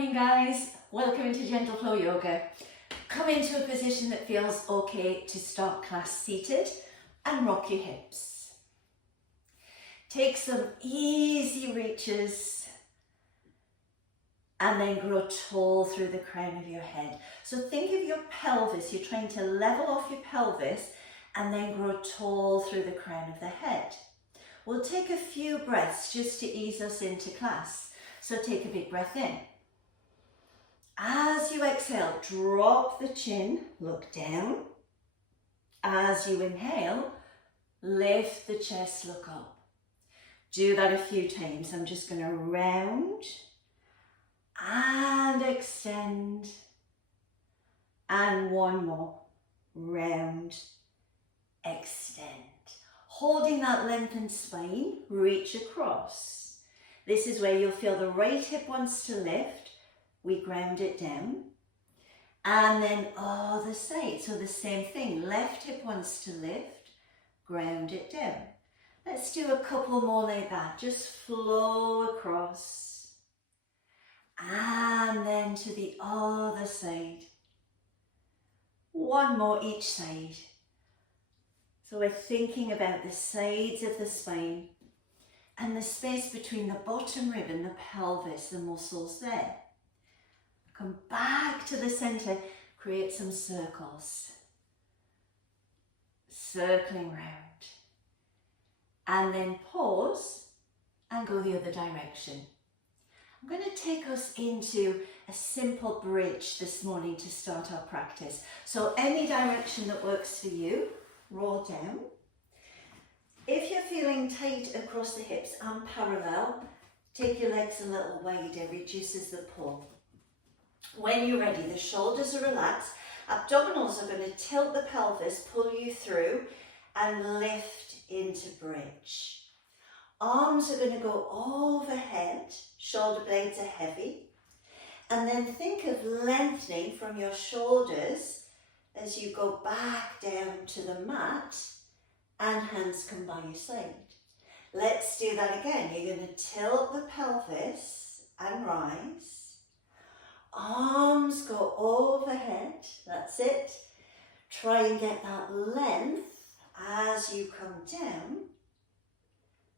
morning, guys. Welcome into Gentle Flow Yoga. Come into a position that feels okay to start class seated and rock your hips. Take some easy reaches and then grow tall through the crown of your head. So think of your pelvis. You're trying to level off your pelvis and then grow tall through the crown of the head. We'll take a few breaths just to ease us into class. So take a big breath in. As you exhale, drop the chin, look down. As you inhale, lift the chest, look up. Do that a few times. I'm just going to round and extend. And one more. Round, extend. Holding that lengthened spine, reach across. This is where you'll feel the right hip wants to lift. We ground it down. And then other side. So the same thing. Left hip wants to lift. Ground it down. Let's do a couple more like that. Just flow across. And then to the other side. One more each side. So we're thinking about the sides of the spine and the space between the bottom rib and the pelvis, the muscles there. Come back to the center, create some circles. Circling round. And then pause and go the other direction. I'm going to take us into a simple bridge this morning to start our practice. So any direction that works for you, roll down. If you're feeling tight across the hips and parallel, take your legs a little wider, reduces the pull. When you're ready, the shoulders are relaxed, abdominals are going to tilt the pelvis, pull you through and lift into bridge. Arms are going to go overhead, shoulder blades are heavy. And then think of lengthening from your shoulders as you go back down to the mat and hands come by your side. Let's do that again. You're going to tilt the pelvis and rise. Arms go overhead. That's it. Try and get that length as you come down.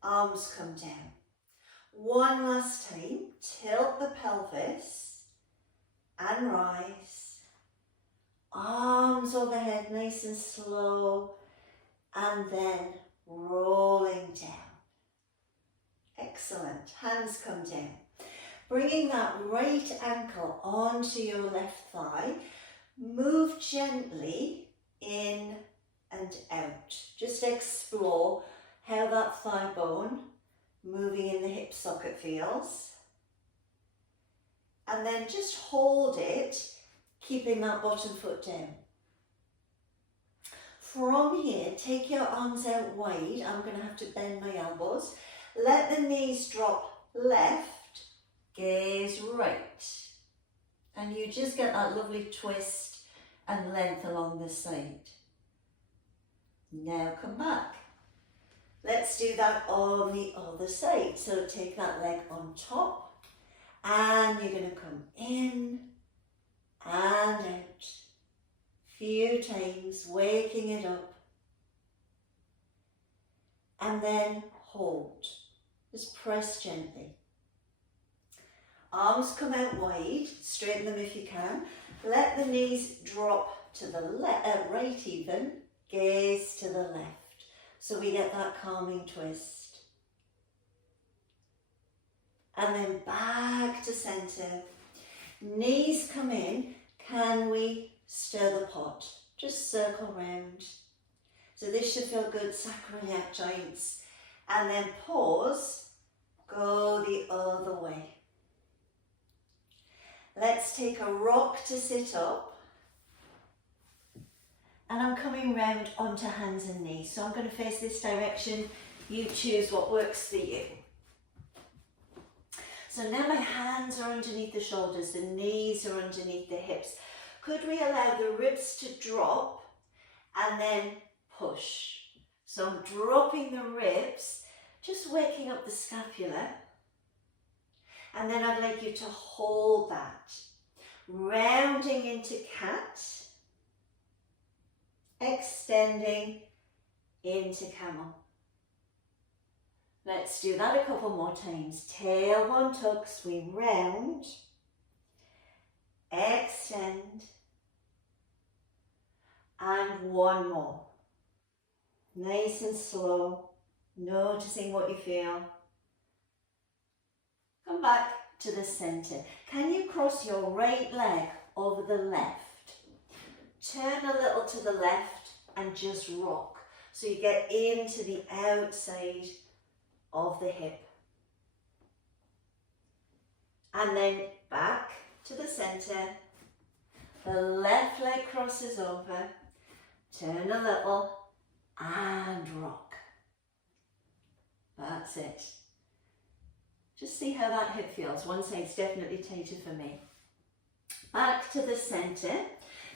Arms come down. One last time. Tilt the pelvis and rise. Arms overhead, nice and slow. And then rolling down. Excellent. Hands come down. Bringing that right ankle onto your left thigh. Move gently in and out. Just explore how that thigh bone moving in the hip socket feels. And then just hold it, keeping that bottom foot down. From here, take your arms out wide. I'm going to have to bend my elbows. Let the knees drop left, gaze right. And you just get that lovely twist and length along the side. Now come back. Let's do that on the other side. So take that leg on top and you're going to come in and out. Few times, waking it up. And then hold. Just press gently. Arms come out wide, straighten them if you can. Let the knees drop to the right even, gaze to the left. So we get that calming twist. And then back to center. Knees come in. Can we stir the pot? Just circle round. So this should feel good, sacroiliac joints. And then pause, go the other way. Let's take a rock to sit up. And I'm coming round onto hands and knees. So I'm going to face this direction. You choose what works for you. So now my hands are underneath the shoulders, the knees are underneath the hips. Could we allow the ribs to drop and then push? So I'm dropping the ribs, just waking up the scapula. And then I'd like you to hold that. Rounding into cat. Extending into camel. Let's do that a couple more times. Tailbone tucks, we round. Extend. And one more. Nice and slow, noticing what you feel. Come back to the center. Can you cross your right leg over the left? Turn a little to the left and just rock. So you get into the outside of the hip. And then back to the center. The left leg crosses over. Turn a little and rock. That's it. Just see how that hip feels. One side's definitely tighter for me. Back to the center.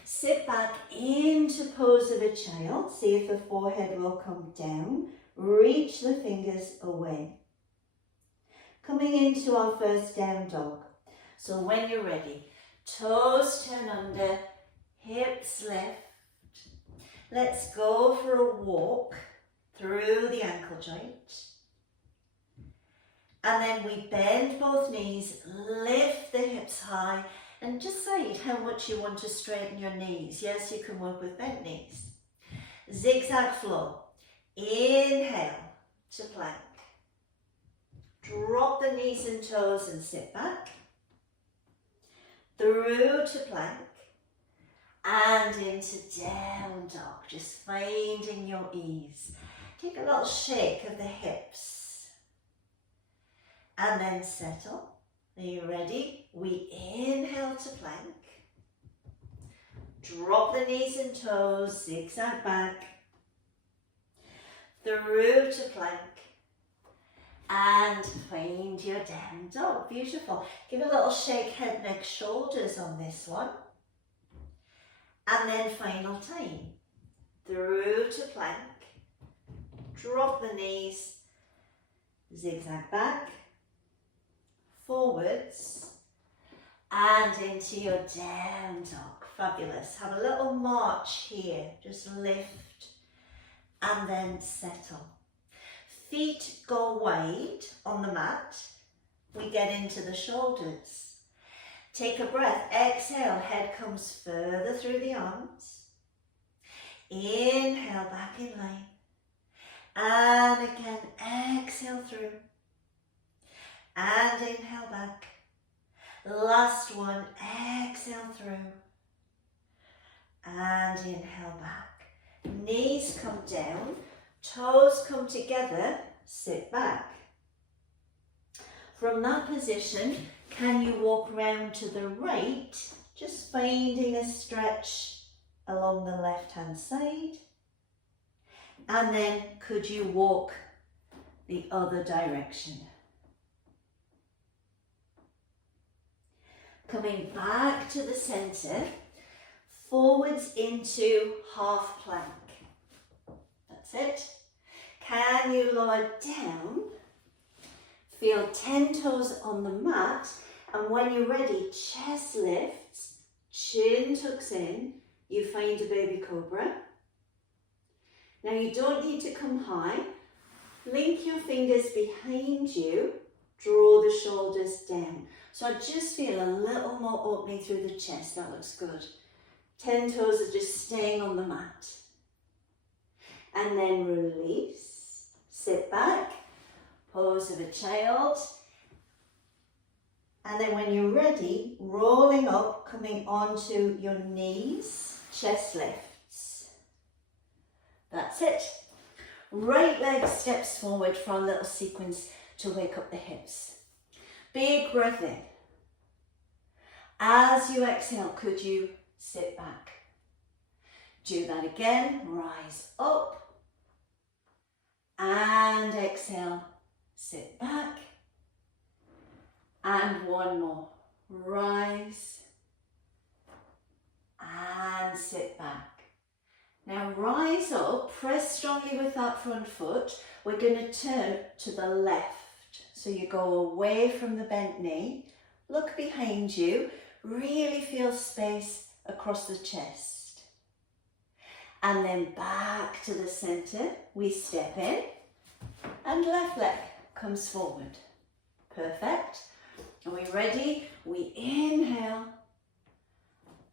Sit back into pose of a child. See if the forehead will come down. Reach the fingers away. Coming into our first down dog. So when you're ready, toes turn under, hips lift. Let's go for a walk through the ankle joint. And then we bend both knees, lift the hips high, and decide how much you want to straighten your knees. Yes, you can work with bent knees. Zigzag flow. Inhale to plank. Drop the knees and toes and sit back. Through to plank. And into down dog, just finding your ease. Take a little shake of the hips. And then settle. Are you ready? We inhale to plank. Drop the knees and toes, zigzag back. Through to plank. And find your down dog. Beautiful. Give a little shake, head, neck, shoulders on this one. And then final time, through to plank, drop the knees, zigzag back, forwards, and into your down dog. Fabulous. Have a little march here, just lift and then settle. Feet go wide on the mat, we get into the shoulders. Take a breath, exhale, head comes further through the arms. Inhale, back in line. And again, exhale through. And inhale back. Last one, exhale through. And inhale back. Knees come down, toes come together, sit back. From that position, can you walk round to the right, just finding a stretch along the left-hand side? And then could you walk the other direction? Coming back to the center, forwards into half plank. That's it. Can you lower down? Feel 10 toes on the mat, and when you're ready, chest lifts, chin tucks in, you find a baby cobra. Now you don't need to come high. Link your fingers behind you, draw the shoulders down. So I just feel a little more opening through the chest, that looks good. 10 toes are just staying on the mat. And then release, sit back. Pose of a child. And then when you're ready, rolling up, coming onto your knees, chest lifts. That's it. Right leg steps forward for a little sequence to wake up the hips. Big breath in. As you exhale, could you sit back? Do that again, rise up. And exhale. Sit back, and one more, rise, and sit back. Now rise up, press strongly with that front foot, we're going to turn to the left. So you go away from the bent knee, look behind you, really feel space across the chest. And then back to the center, we step in and left leg comes forward. Perfect. Are we ready? We inhale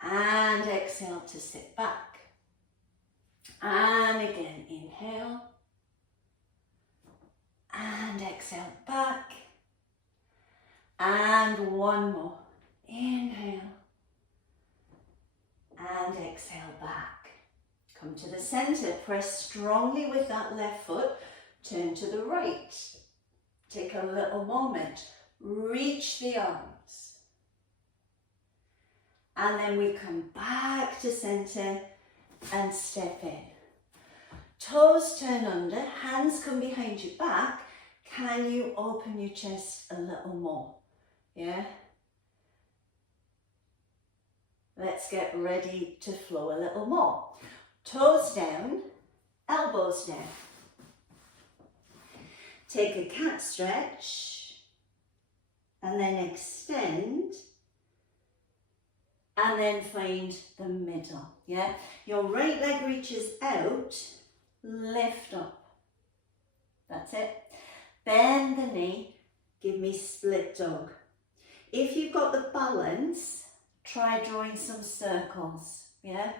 and exhale to sit back. And again, inhale and exhale back. And one more. Inhale and exhale back. Come to the center. Press strongly with that left foot. Turn to the right. Take a little moment. Reach the arms. And then we come back to center and step in. Toes turn under, hands come behind your back. Can you open your chest a little more? Yeah? Let's get ready to flow a little more. Toes down, elbows down. Take a cat stretch and then extend and then find the middle. Yeah? Your right leg reaches out, lift up. That's it. Bend the knee, give me split dog. If you've got the balance, try drawing some circles. Yeah?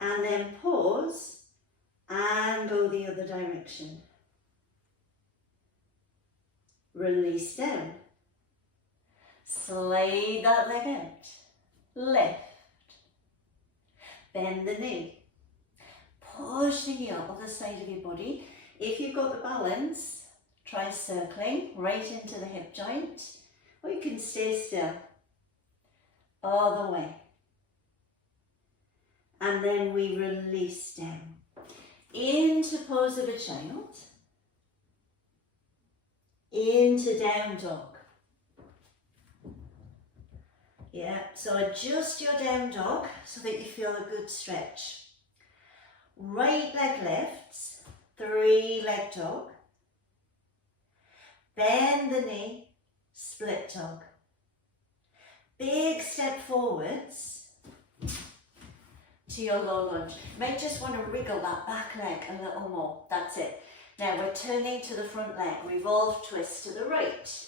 And then pause and go the other direction. Release down. Slide that leg out. Lift. Bend the knee. Push the knee up, other side of your body. If you've got the balance, try circling right into the hip joint. Or you can stay still. All the way. And then we release down. Into pose of a child. Into down dog. Yeah, so adjust your down dog so that you feel a good stretch. Right leg lifts, 3-leg dog. Bend the knee, split dog. Big step forwards to your low lunge. You might just want to wriggle that back leg a little more. That's it. Now we're turning to the front leg. Revolve twist to the right.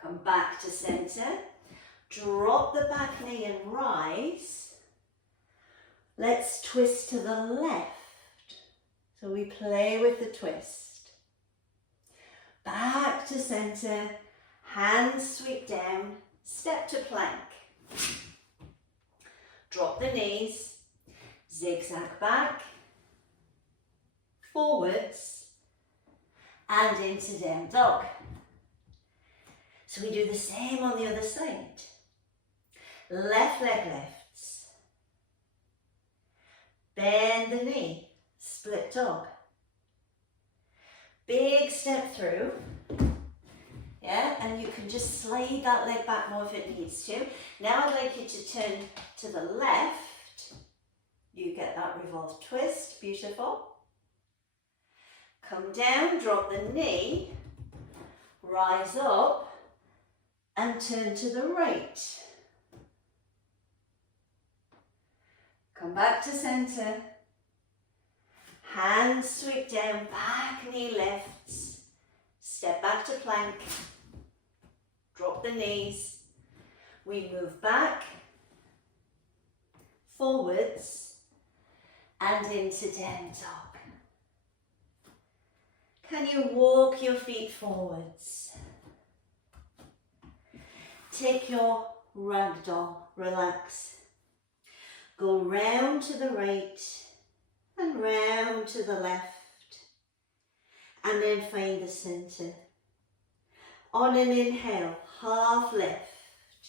Come back to center. Drop the back knee and rise. Let's twist to the left. So we play with the twist. Back to center. Hands sweep down. Step to plank. Drop the knees. Zigzag back. Forwards. And into down dog. So we do the same on the other side. Left leg lifts. Bend the knee. Split dog. Big step through. Yeah, and you can just slide that leg back more if it needs to. Now I'd like you to turn to the left. You get that revolve twist. Beautiful. Come down, drop the knee. Rise up. And turn to the right. Come back to center. Hands sweep down, back knee lifts. Step back to plank. Drop the knees. We move back, forwards, and into down dog. Can you walk your feet forwards? Take your ragdoll, relax. Go round to the right and round to the left. And then find the center. On an inhale, half lift.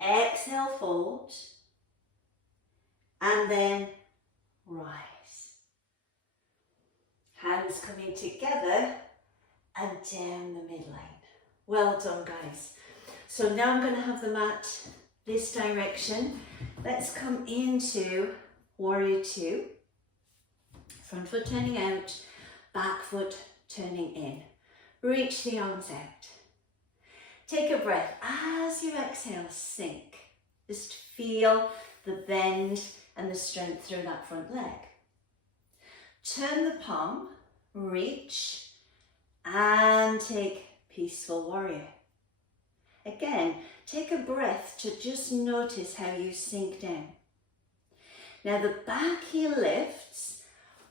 Exhale, fold. And then rise. Hands coming together and down the midline. Well done, guys. So now I'm going to have the mat this direction. Let's come into Warrior 2. Front foot turning out, back foot turning in. Reach the arms out. Take a breath. As you exhale, sink. Just feel the bend and the strength through that front leg. Turn the palm, reach, and take peaceful warrior. Again, take a breath to just notice how you sink down. Now the back heel lifts,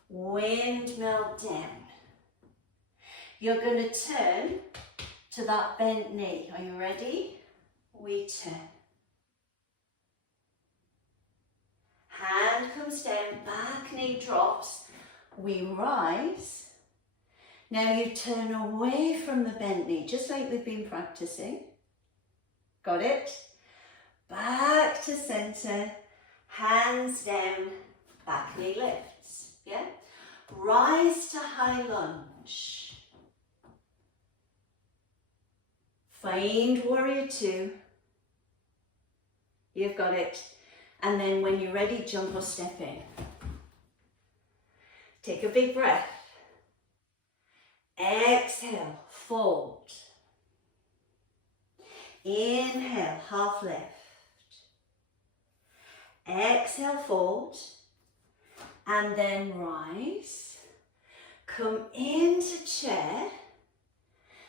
windmill down. You're going to turn to that bent knee. Are you ready? We turn. Hand comes down, back knee drops. We rise. Now you turn away from the bent knee, just like we've been practicing. Got it? Back to center, hands down, back knee lifts. Yeah? Rise to high lunge. Find warrior two. You've got it. And then when you're ready, jump or step in. Take a big breath. Exhale, fold. Inhale, half lift. Exhale, fold. And then rise. Come into chair.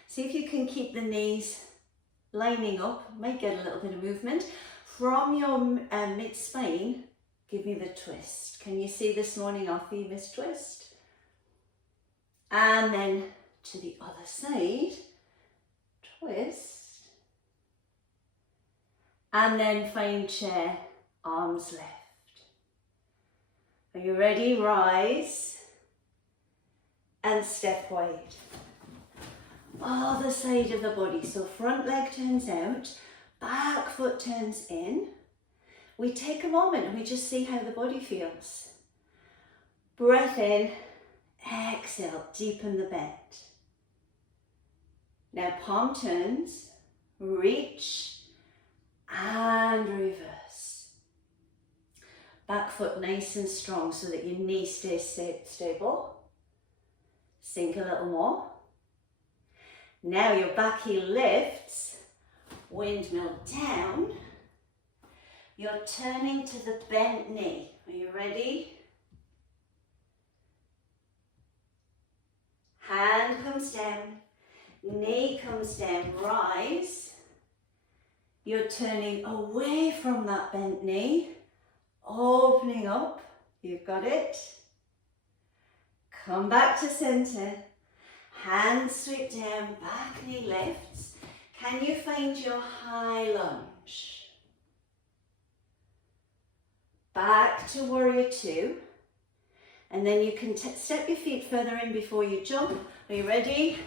See if you can keep the knees lining up. Might get a little bit of movement. From your mid-spine, give me the twist. Can you see this morning our famous twist? And then to the other side, twist. And then find chair, arms left. Are you ready? Rise and step wide. Other side of the body. So front leg turns out, back foot turns in. We take a moment and we just see how the body feels. Breath in, exhale, deepen the bend. Now palm turns, reach and reverse. Back foot nice and strong so that your knee stays stable. Sink a little more. Now your back heel lifts, windmill down. You're turning to the bent knee. Are you ready? Hand comes down, knee comes down, rise. You're turning away from that bent knee, opening up. You've got it. Come back to center. Hands sweep down, back knee lifts. Can you find your high lunge? Back to warrior two. And then you can step your feet further in before you jump. Are you ready?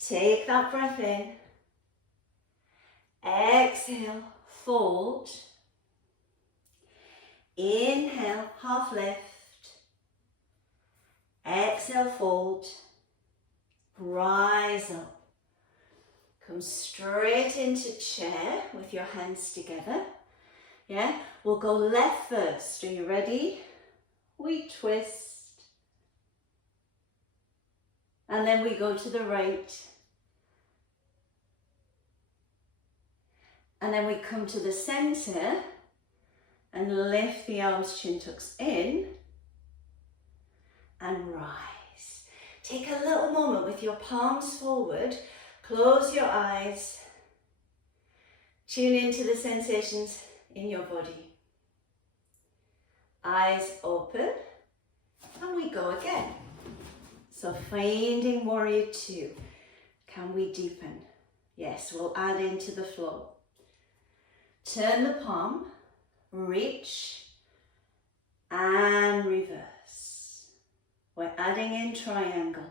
Take that breath in. Exhale, fold. Inhale, half lift. Exhale, fold. Rise up. Come straight into chair with your hands together. Yeah, we'll go left first. Are you ready? We twist. And then we go to the right. And then we come to the center and lift the arms, chin tucks in and rise. Take a little moment with your palms forward. Close your eyes. Tune into the sensations in your body. Eyes open, and we go again. So finding warrior two. Can we deepen? Yes, we'll add into the flow. Turn the palm, reach, and reverse. We're adding in triangle.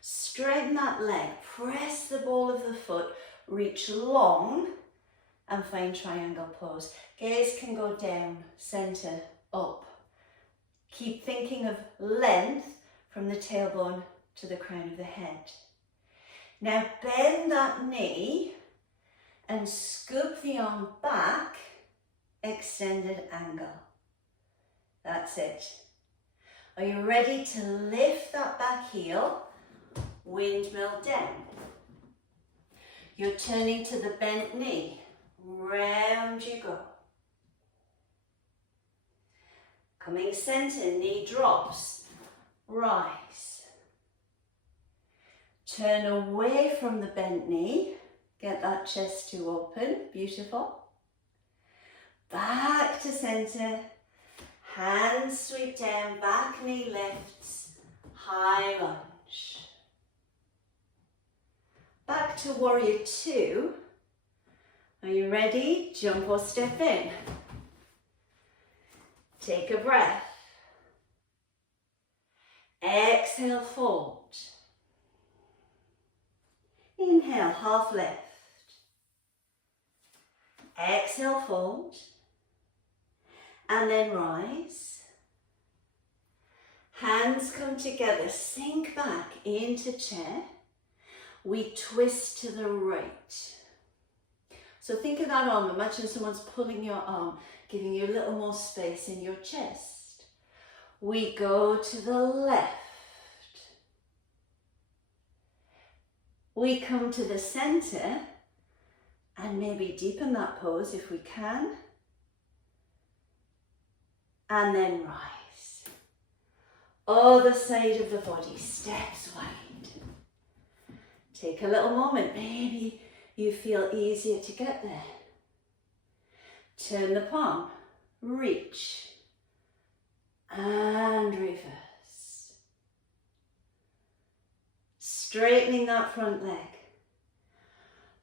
Straighten that leg, press the ball of the foot, reach long, and find triangle pose. Gaze can go down, center, up. Keep thinking of length from the tailbone to the crown of the head. Now bend that knee and scoop the arm back, extended angle. That's it. Are you ready to lift that back heel? Windmill down. You're turning to the bent knee. Round you go. Coming center, knee drops. Rise. Turn away from the bent knee. Get that chest to open. Beautiful. Back to center. Hands sweep down. Back knee lifts. High lunge. Back to warrior two. Are you ready? Jump or step in. Take a breath. Exhale, fold. Inhale, half lift. Exhale, fold. And then rise. Hands come together, sink back into chair. We twist to the right. So think of that arm. Imagine someone's pulling your arm, giving you a little more space in your chest. We go to the left. We come to the center and maybe deepen that pose if we can. And then rise. Other side of the body, steps wide. Take a little moment, maybe you feel easier to get there. Turn the palm, reach, and reverse. Straightening that front leg.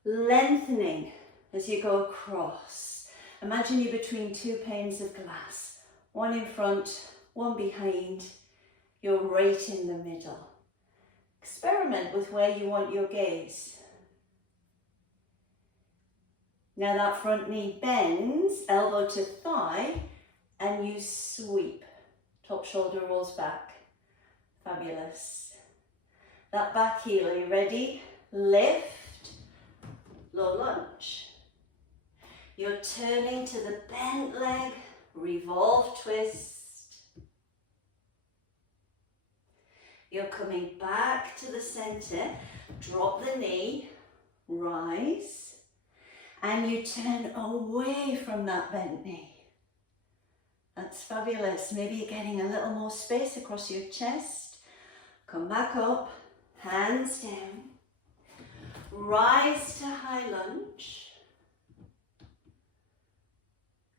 Lengthening as you go across. Imagine you're between two panes of glass. One in front, one behind. You're right in the middle. Experiment with where you want your gaze. Now that front knee bends, elbow to thigh, and you sweep. Top shoulder rolls back. Fabulous. That back heel, are you ready? Lift, low lunge. You're turning to the bent leg, revolve, twist. You're coming back to the center, drop the knee, rise, and you turn away from that bent knee. That's fabulous. Maybe you're getting a little more space across your chest. Come back up, hands down, rise to high lunge.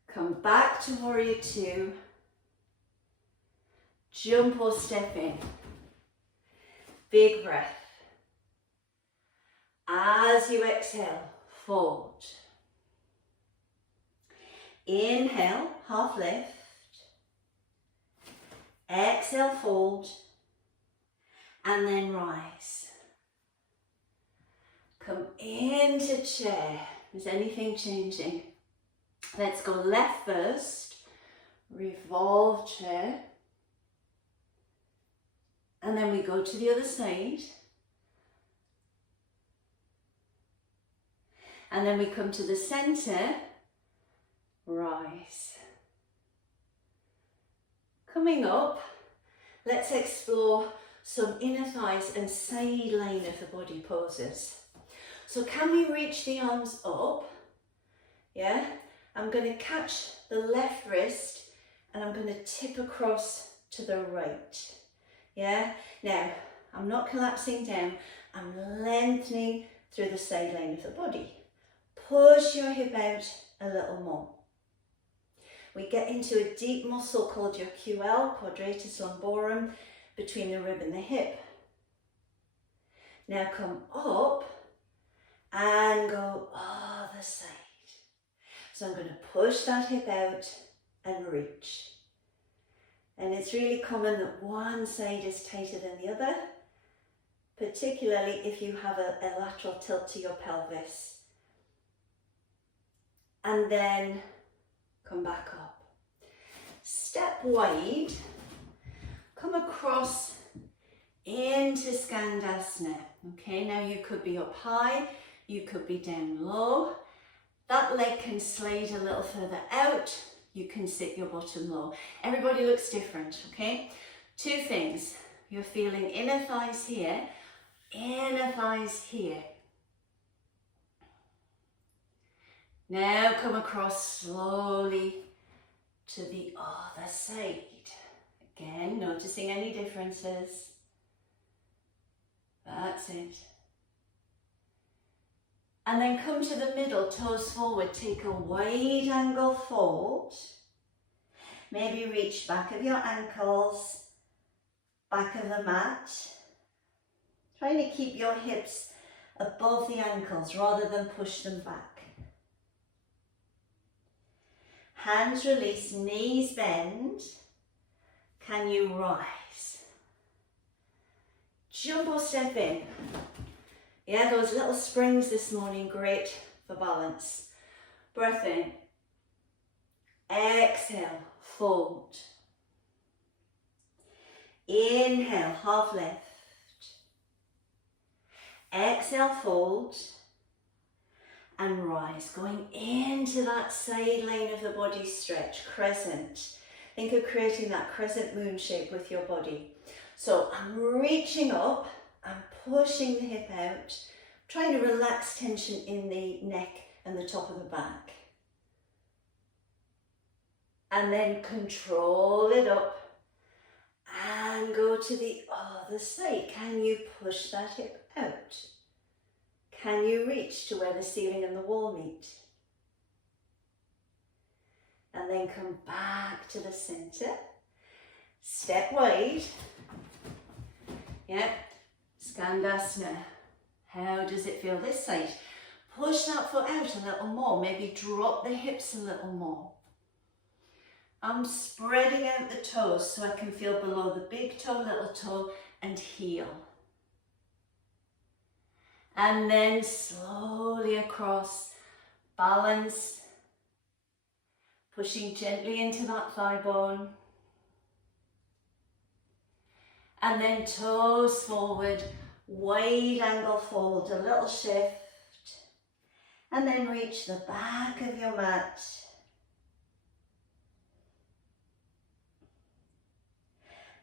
Come back to warrior two, jump or step in. Big breath. As you exhale, fold. Inhale, half lift. Exhale, fold. And then rise. Come into chair. Is anything changing? Let's go left first. Revolve chair. And then we go to the other side. And then we come to the center. Rise. Coming up, let's explore some inner thighs and side line of the body poses. So can we reach the arms up? Yeah? I'm going to catch the left wrist and I'm going to tip across to the right. Yeah? Now, I'm not collapsing down, I'm lengthening through the side line of the body. Push your hip out a little more. We get into a deep muscle called your QL, quadratus lumborum, between the rib and the hip. Now come up and go other side. So I'm going to push that hip out and reach. And it's really common that one side is tighter than the other, particularly if you have a lateral tilt to your pelvis. And then come back up. Step wide, come across into Skandasana. Okay, now you could be up high, you could be down low. That leg can slide a little further out. You can sit your bottom low. Everybody looks different, okay? Two things. You're feeling inner thighs here, inner thighs here. Now come across slowly to the other side. Again, noticing any differences. That's it. And then come to the middle, toes forward, take a wide angle fold. Maybe reach back of your ankles, back of the mat. Trying to keep your hips above the ankles rather than push them back. Hands release, knees bend. Can you rise? Jump or step in. Yeah, those little springs this morning, great for balance. Breath in. Exhale, fold. Inhale, half lift. Exhale, fold. And rise, going into that side line of the body stretch, crescent. Think of creating that crescent moon shape with your body. So I'm reaching up, I'm pushing the hip out, trying to relax tension in the neck and the top of the back. And then control it up and go to the other side. Can you push that hip out? Can you reach to where the ceiling and the wall meet? And then come back to the center. Step wide. Yep. Skandasana. How does it feel this side? Push that foot out a little more. Maybe drop the hips a little more. I'm spreading out the toes so I can feel below the big toe, little toe, and heel. And then slowly across, balance, pushing gently into that thigh bone. And then toes forward, wide angle fold, a little shift. And then reach the back of your mat.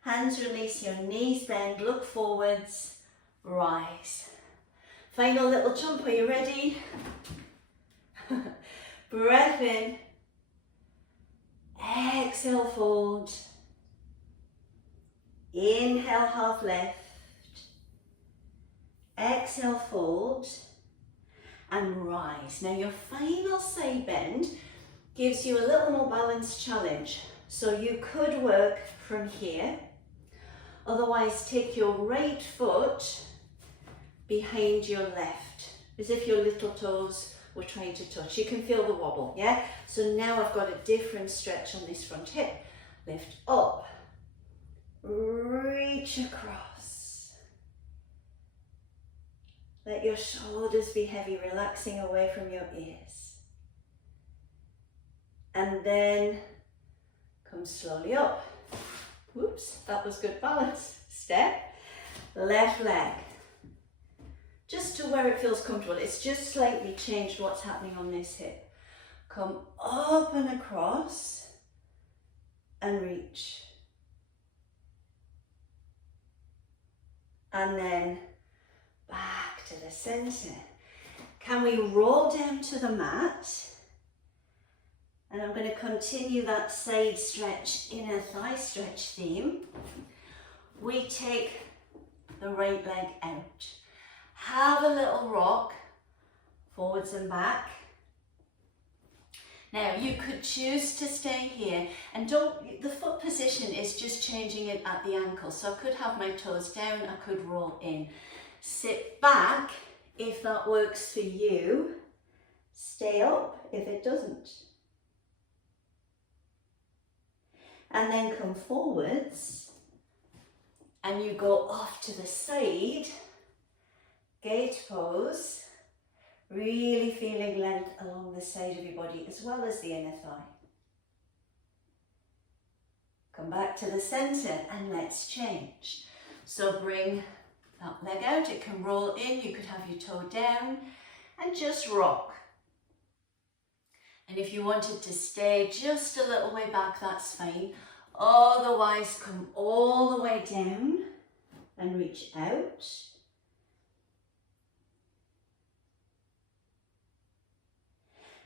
Hands release, your knees bend, look forwards, rise. Final little jump, are you ready? Breath in. Exhale, fold. Inhale, half lift. Exhale, fold. And rise. Now your final side bend gives you a little more balance challenge. So you could work from here. Otherwise, take your right foot behind your left, as if your little toes were trying to touch. You can feel the wobble, yeah? So now I've got a different stretch on this front hip. Lift up, reach across. Let your shoulders be heavy, relaxing away from your ears. And then come slowly up. Whoops, that was good balance. Step, left leg. Just to where it feels comfortable. It's just slightly changed what's happening on this hip. Come up and across and reach. And then back to the center. Can we roll down to the mat? And I'm going to continue that side stretch, inner thigh stretch theme. We take the right leg out. Have a little rock, forwards and back. Now you could choose to stay here and the foot position is just changing it at the ankle. So I could have my toes down, I could roll in. Sit back if that works for you. Stay up if it doesn't. And then come forwards and you go off to the side, gate pose, really feeling length along the side of your body as well as the inner thigh. Come back to the center and let's change. So bring that leg out, it can roll in, you could have your toe down and just rock. And if you wanted to stay just a little way back, that's fine. Otherwise, come all the way down and reach out.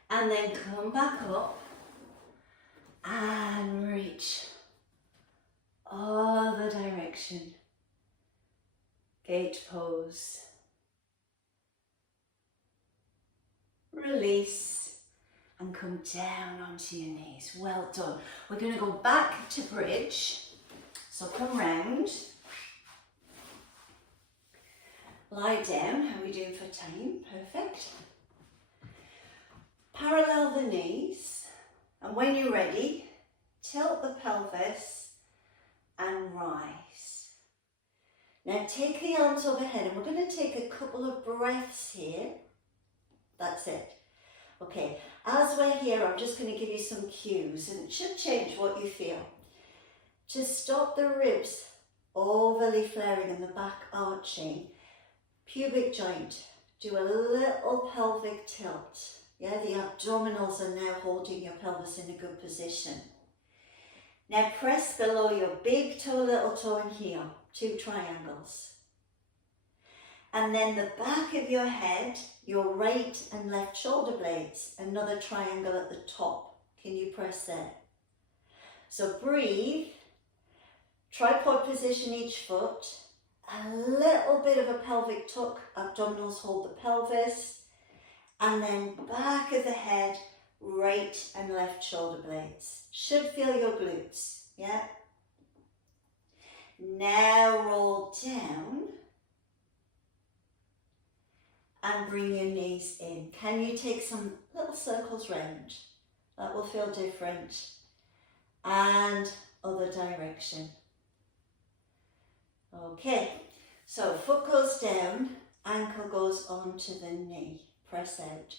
And then come back up and reach other direction. Gate pose. Release and come down onto your knees. Well done. We're going to go back to bridge. So come round. Lie down. How are we doing for time? Perfect. Parallel the knees, and when you're ready, tilt the pelvis and rise. Now take the arms overhead, and we're going to take a couple of breaths here. That's it. Okay, as we're here, I'm just going to give you some cues, and it should change what you feel. To stop the ribs overly flaring and the back arching, pubic joint, do a little pelvic tilt. Yeah, the abdominals are now holding your pelvis in a good position. Now press below your big toe, little toe and heel, 2 triangles. And then the back of your head, your right and left shoulder blades, another triangle at the top. Can you press there? So breathe, tripod position each foot, a little bit of a pelvic tuck, abdominals hold the pelvis, and then back of the head, right and left shoulder blades. Should feel your glutes, yeah? Now roll down and bring your knees in. Can you take some little circles round? That will feel different. And other direction. Okay, so foot goes down, ankle goes onto the knee. Press out.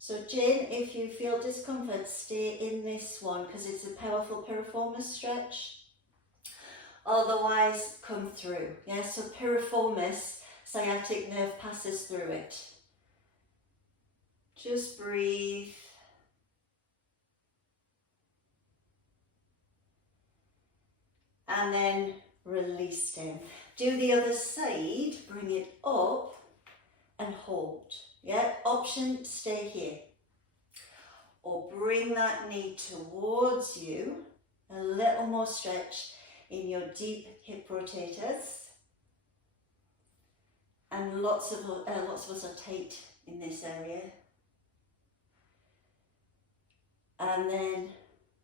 So Jane, if you feel discomfort, stay in this one because it's a powerful piriformis stretch. Otherwise, come through. Yeah, so piriformis, sciatic nerve passes through it. Just breathe. And then release down. Do the other side, bring it up and hold. Yeah, option, stay here. Or bring that knee towards you, a little more stretch in your deep hip rotators. And lots of us are tight in this area. And then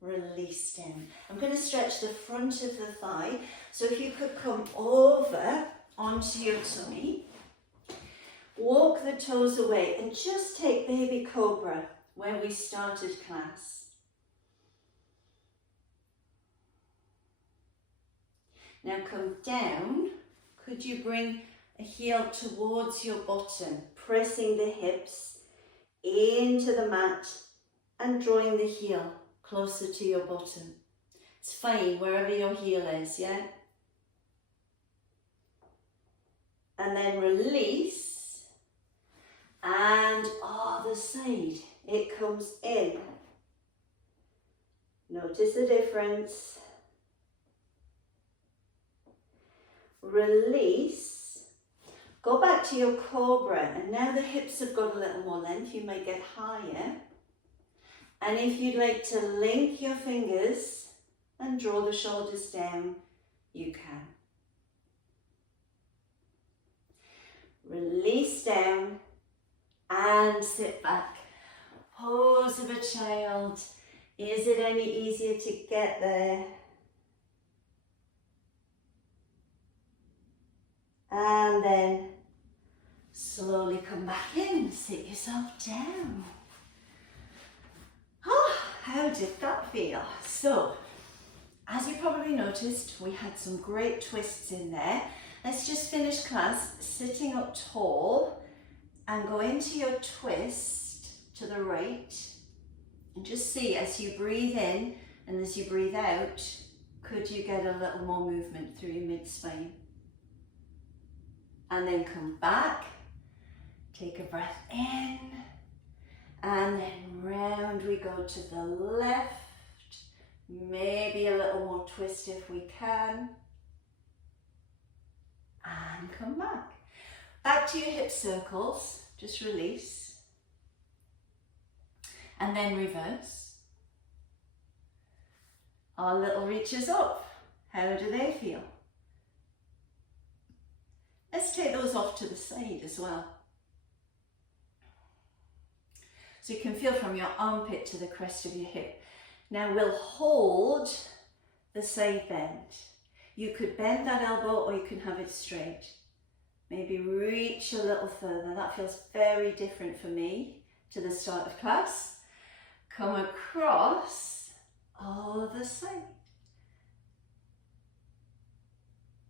release down. I'm going to stretch the front of the thigh. So if you could come over onto your tummy, walk the toes away and just take baby cobra where we started class. Now come down. Could you bring a heel towards your bottom, pressing the hips into the mat and drawing the heel closer to your bottom. It's fine wherever your heel is, yeah? And then release. And other side, it comes in. Notice the difference. Release. Go back to your cobra, and now the hips have got a little more length. You may get higher. And if you'd like to link your fingers and draw the shoulders down, you can. Release down. And sit back. Pose of a child. Is it any easier to get there? And then slowly come back in. Sit yourself down. Oh, how did that feel? So, as you probably noticed, we had some great twists in there. Let's just finish class sitting up tall. And go into your twist to the right and just see as you breathe in and as you breathe out, could you get a little more movement through your mid-spine? And then come back, take a breath in, and then round we go to the left, Maybe a little more twist if we can. And come back. Back to your hip circles, just release. And then reverse. Our little reaches up. How do they feel? Let's take those off to the side as well. So you can feel from your armpit to the crest of your hip. Now we'll hold the side bend. You could bend that elbow or you can have it straight. Maybe reach a little further. That feels very different for me to the start of class. Come across, other side.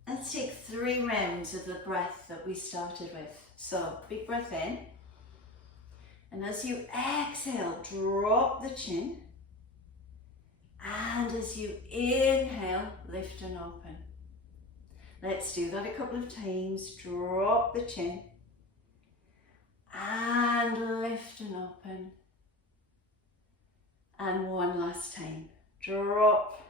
Let's take 3 rounds of the breath that we started with. So big breath in. And as you exhale, drop the chin. And as you inhale, lift and open. Let's do that a couple of times. Drop the chin. And lift and open. And one last time. Drop.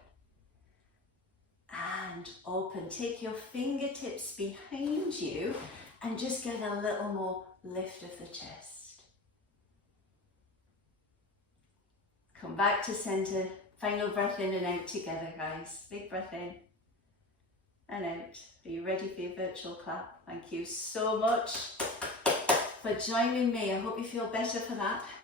And open. Take your fingertips behind you and just get a little more lift of the chest. Come back to center. Final breath in and out together, guys. Big breath in and out. Are you ready for your virtual clap? Thank you so much for joining me. I hope you feel better for that.